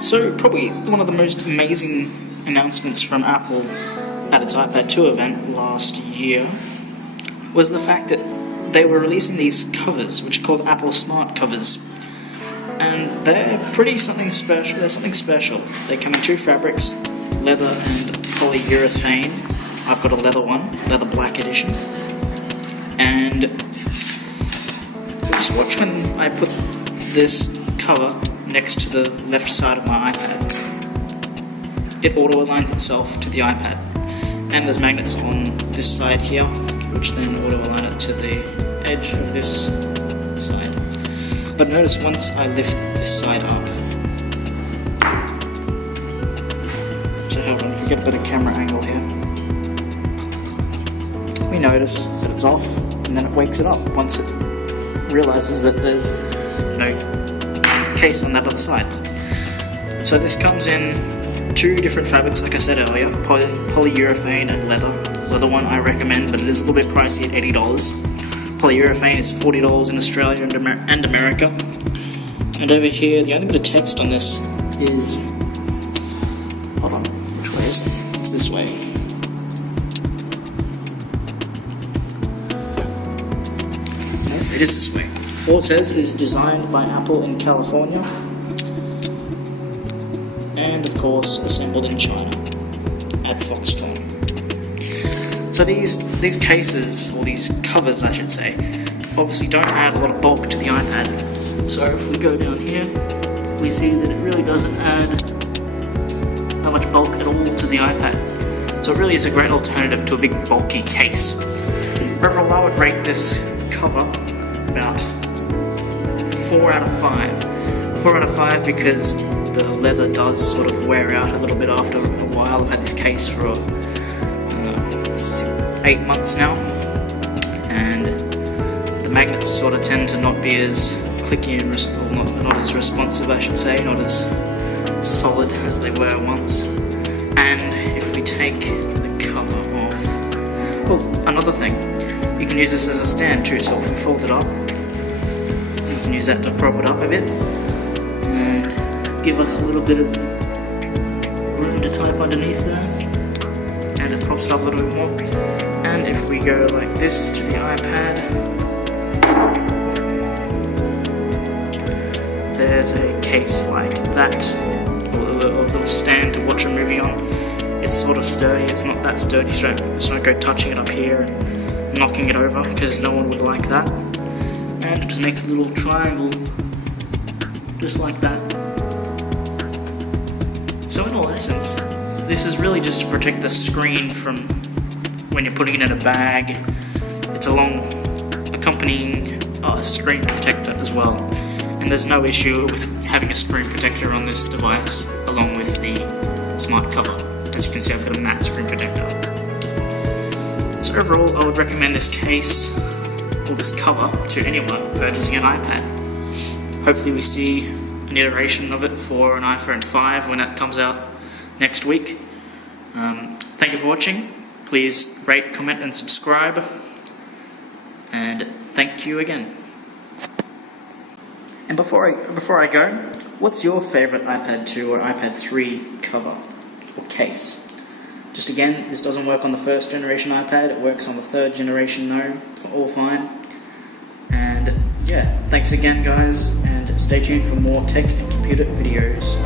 So probably one of the most amazing announcements from Apple at its iPad 2 event last year was the fact that they were releasing these covers, which are called Apple Smart covers. And they're pretty something special. They're something special. They come in two fabrics, leather and polyurethane. I've got a leather one, leather black edition. And just watch when I put this cover next to the left side of my iPad. It auto-aligns itself to the iPad. And there's magnets on this side here, which then auto-align it to the edge of this side. But notice once I lift this side up, so hold on, if we get a better camera angle here, we notice that it's off, and then it wakes it up once it realizes that there's no case on that other side. So this comes in two different fabrics, like I said earlier, polyurethane and leather. Leather one I recommend, but it is a little bit pricey at $80. Polyurethane is $40 in Australia and America. And over here, the only bit of text on this is, hold on, which way is it? It's this way. No, it is this way. All it says is designed by Apple in California, and of course assembled in China at Foxconn. So these cases, or these covers I should say, obviously don't add a lot of bulk to the iPad. So if we go down here, we see that it really doesn't add that much bulk at all to the iPad. So it really is a great alternative to a big bulky case. Overall, I would rate this cover about 4 out of 5. 4 out of 5 because the leather does sort of wear out a little bit after a while. I've had this case for 8 months now, and the magnets sort of tend to not be as clicky and not as responsive, I should say, not as solid as they were once. And if we take the cover off, well, another thing, you can use this as a stand too, so if we fold it up, you can use that to prop it up a bit and give us a little bit of room to type underneath there. And it props it up a little bit more. And if we go like this to the iPad, there's a case like that, or a little stand to watch a movie on. It's sort of sturdy, it's not that sturdy, so don't go touching it up here and knocking it over, because no one would like that. And it just makes a little triangle, just like that. So in all essence, this is really just to protect the screen from when you're putting it in a bag. It's a long accompanying screen protector as well. And there's no issue with having a screen protector on this device along with the smart cover. As you can see, I've got a matte screen protector. So overall, I would recommend this case, or this cover, to anyone purchasing an iPad. Hopefully we see an iteration of it for an iPhone 5 when that comes out next week. Thank you for watching. Please rate, comment and subscribe, and thank you again. And before I go, what's your favourite iPad 2 or iPad 3 cover or case? Just again, this doesn't work on the first generation iPad, it works on the third generation though, all fine. And yeah, thanks again guys, and stay tuned for more tech and computer videos.